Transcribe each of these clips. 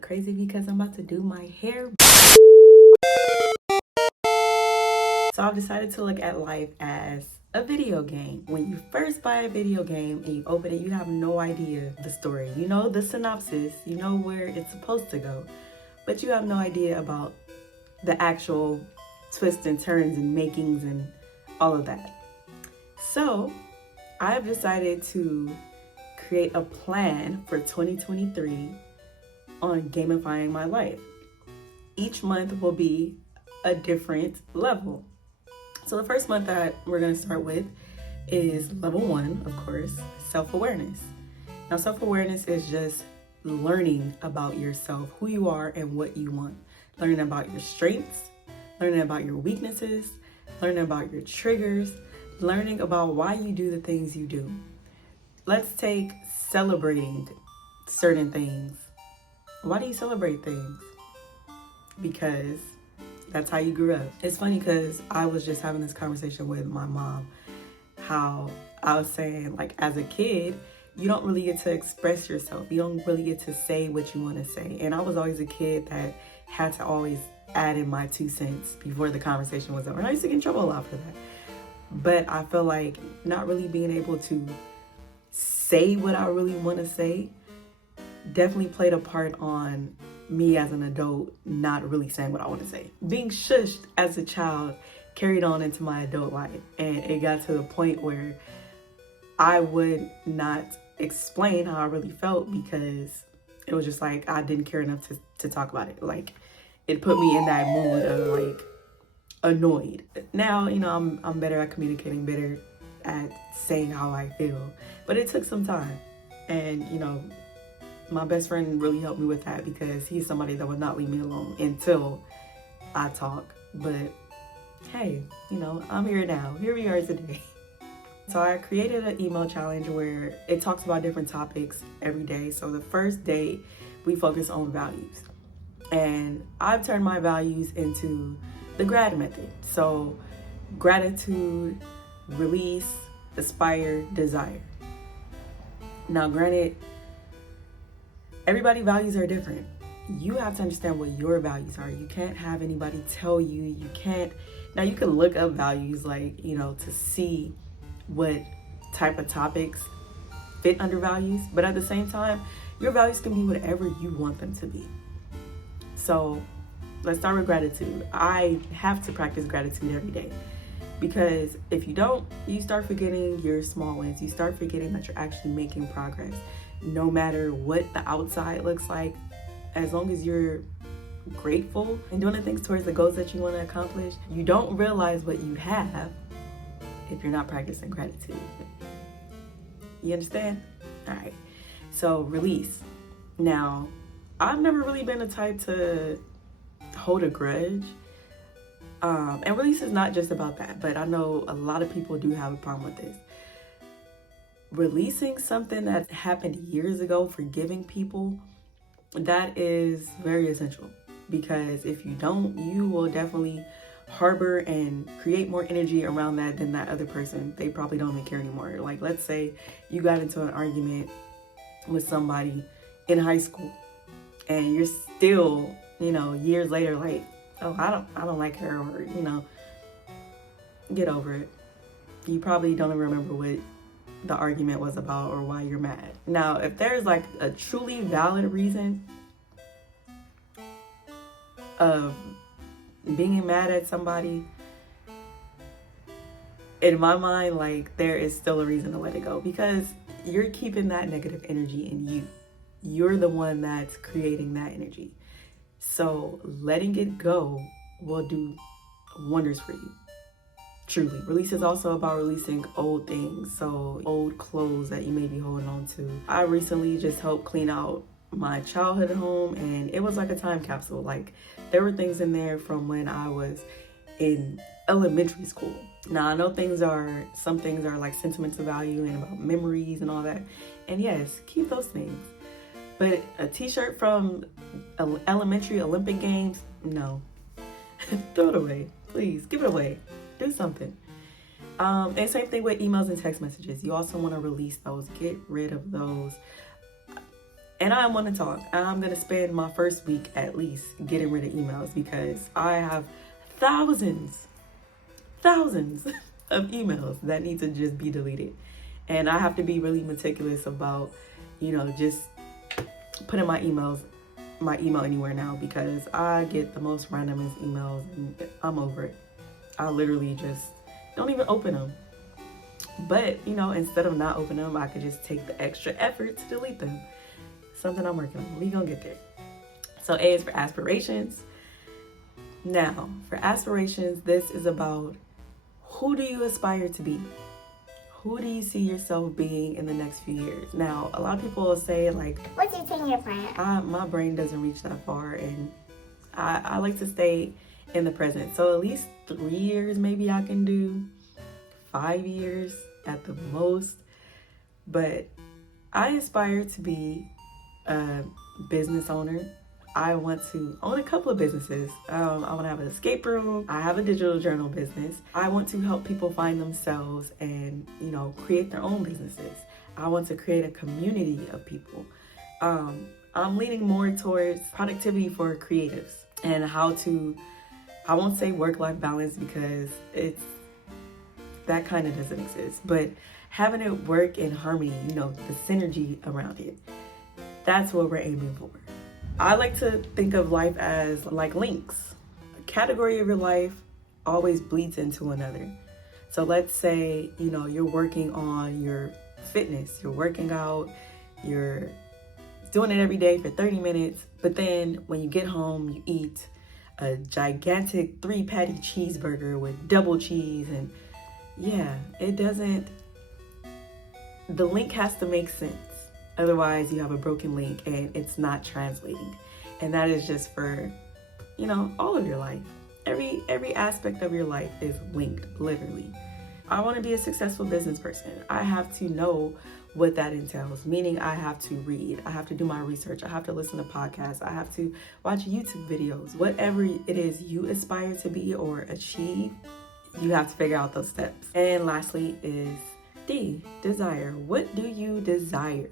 look crazy because I'm about to do my hair. So I've decided to look at life as a video game. When you first buy a video game and you open it, you have no idea the story. You know the synopsis, you know where it's supposed to go, but you have no idea about the actual twists and turns and makings and all of that. So I've decided to create a plan for 2023 on gamifying my life. Each month will be a different level. So the first month that we're going to start with is level 1, of course, self-awareness. Now, self-awareness is just learning about yourself, who you are and what you want. Learning about your strengths, learning about your weaknesses, learning about your triggers, learning about why you do the things you do. Let's take celebrating certain things. Why do you celebrate things? Because that's how you grew up. It's funny because I was just having this conversation with my mom, how I was saying, like, as a kid, you don't really get to express yourself. You don't really get to say what you want to say. And I was always a kid that had to always add in my 2 cents before the conversation was over. And I used to get in trouble a lot for that. But I feel like not really being able to say what I really want to say definitely played a part on me as an adult not really saying what I want to say. Being shushed as a child carried on into my adult life, and it got to the point where I would not explain how I really felt because it was just like I didn't care enough to talk about it. Like, it put me in that mood of like annoyed. Now, you know, I'm better at communicating, better at saying how I feel, but it took some time. And you know, my best friend really helped me with that because he's somebody that would not leave me alone until I talk. But hey, you know, I'm here now. Here we are today. So I created an email challenge where it talks about different topics every day. So the first day we focus on values. And I've turned my values into the GRAD method. So gratitude, release, aspire, desire. Now granted, everybody's values are different. You have to understand what your values are. You can't have anybody tell you. You can't. Now you can look up values, like, you know, to see what type of topics fit under values. But at the same time, your values can be whatever you want them to be. So let's start with gratitude. I have to practice gratitude every day because if you don't, you start forgetting your small wins. You start forgetting that you're actually making progress. No matter what the outside looks like, as long as you're grateful and doing the things towards the goals that you want to accomplish, you don't realize what you have if you're not practicing gratitude. You understand? All right. So release. Now, I've never really been the type to hold a grudge. And release is not just about that, but I know a lot of people do have a problem with this. Releasing something that happened years ago, forgiving people, that is very essential, because if you don't, you will definitely harbor and create more energy around that than that other person. They probably don't even care anymore. Like, let's say you got into an argument with somebody in high school and you're still, you know, years later, like, oh, I don't like her, or, you know, get over it. You probably don't even remember what the argument was about or why you're mad. Now, if there's like a truly valid reason of being mad at somebody, in my mind, like, there is still a reason to let it go, because you're keeping that negative energy in you. You're the one that's creating that energy. So letting it go will do wonders for you. Truly. Release is also about releasing old things, so old clothes that you may be holding on to. I recently just helped clean out my childhood home, and it was like a time capsule. Like, there were things in there from when I was in elementary school. Now, I know some things are like sentimental value and about memories and all that. And yes, keep those things. But a t-shirt from elementary Olympic games, no. Throw it away, please. Give it away. Do something. And same thing with emails and text messages. You also want to release those. Get rid of those. And I want to talk. I'm going to spend my first week at least getting rid of emails because I have thousands of emails that need to just be deleted. And I have to be really meticulous about, just putting my email anywhere now because I get the most randomest emails and I'm over it. I literally just don't even open them. But, instead of not opening them, I could just take the extra effort to delete them. Something I'm working on. We gonna get there. So A is for aspirations. Now, for aspirations, this is about who do you aspire to be? Who do you see yourself being in the next few years? Now, a lot of people will say like, what's your 10-year plan? My brain doesn't reach that far, and I like to stay in the present. So at least 3 years maybe I can do, 5 years at the most. But I aspire to be a business owner. I want to own a couple of businesses. I want to have an escape room. I have a digital journal business. I want to help people find themselves and, create their own businesses. I want to create a community of people. I'm leaning more towards productivity for creatives and I won't say work-life balance because that kind of doesn't exist, but having it work in harmony, the synergy around it. That's what we're aiming for. I like to think of life as like links. A category of your life always bleeds into another. So let's say, you're working on your fitness, you're working out, you're doing it every day for 30 minutes, but then when you get home, you eat a gigantic 3-patty cheeseburger with double cheese, and the link has to make sense. Otherwise, you have a broken link and it's not translating. And that is just for, all of your life. Every aspect of your life is linked, literally. I want to be a successful business person. I have to know what that entails, meaning I have to read, I have to do my research, I have to listen to podcasts, I have to watch YouTube videos. Whatever it is you aspire to be or achieve, you have to figure out those steps. And lastly is D, desire. What do you desire?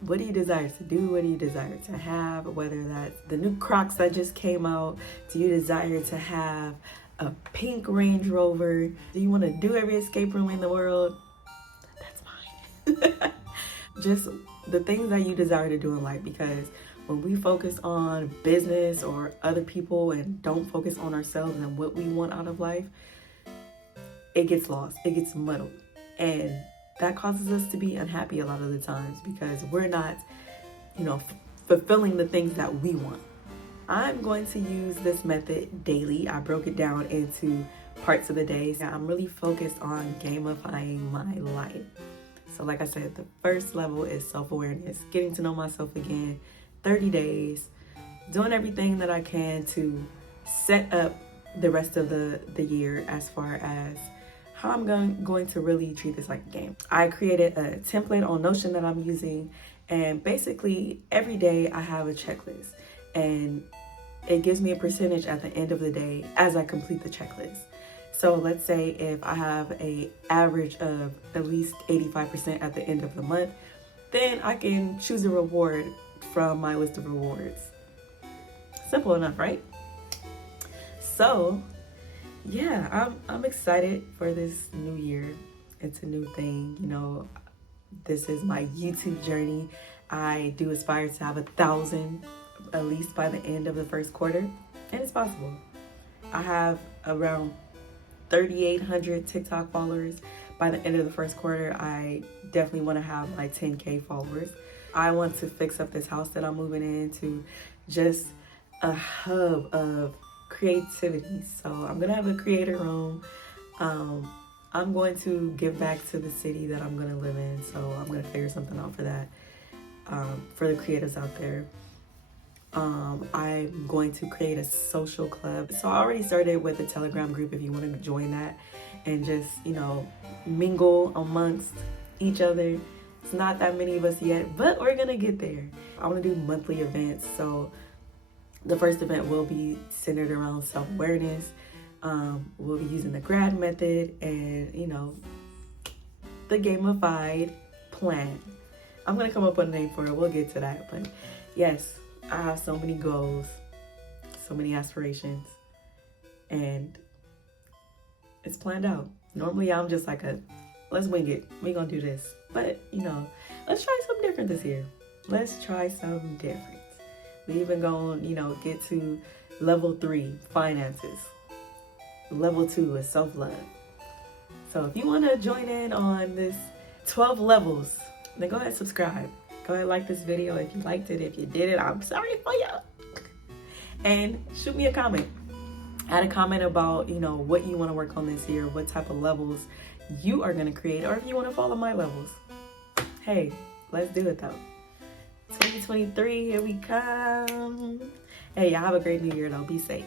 What do you desire to do? What do you desire to have? Whether that's the new Crocs that just came out. Do you desire to have a pink Range Rover? Do you want to do every escape room in the world? That's fine. Just the things that you desire to do in life, because when we focus on business or other people and don't focus on ourselves and what we want out of life, it gets lost. It gets muddled. And that causes us to be unhappy a lot of the times because we're not, fulfilling the things that we want. I'm going to use this method daily. I broke it down into parts of the day. I'm really focused on gamifying my life. So like I said, the first level is self-awareness, getting to know myself again, 30 days, doing everything that I can to set up the rest of the year as far as how I'm going to really treat this like a game. I created a template on Notion that I'm using, and basically every day I have a checklist, and it gives me a percentage at the end of the day as I complete the checklist. So let's say if I have a average of at least 85% at the end of the month, then I can choose a reward from my list of rewards. Simple enough, right? So yeah, I'm excited for this new year. It's a new thing, this is my YouTube journey. I do aspire to have 1,000 at least by the end of the first quarter, and it's possible. I have around 3,800 TikTok followers. By the end of the first quarter, I definitely want to have my 10K followers. I want to fix up this house that I'm moving into, just a hub of creativity. So I'm gonna have a creator room. I'm going to give back to the city that I'm gonna live in, so I'm gonna figure something out for that, for the creatives out there. I'm going to create a social club. So I already started with a Telegram group if you want to join that and just, mingle amongst each other. It's not that many of us yet, but we're gonna get there. I want to do monthly events. So the first event will be centered around self-awareness. We'll be using the grad method and, the gamified plan. I'm gonna come up with a name for it. We'll get to that. But yes, I have so many goals, so many aspirations, and it's planned out. Normally I'm just like let's wing it. We're gonna do this. But let's try something different this year. Let's try something different. We even gonna, get to level 3, finances. Level 2 is self-love. So if you wanna join in on this 12 levels, then go ahead and subscribe. Go ahead and like this video if you liked it. If you did it, I'm sorry for you. And shoot me a comment. Add a comment about, what you want to work on this year, what type of levels you are going to create, or if you want to follow my levels. Hey, let's do it though. 2023, here we come. Hey, y'all have a great new year though. Be safe.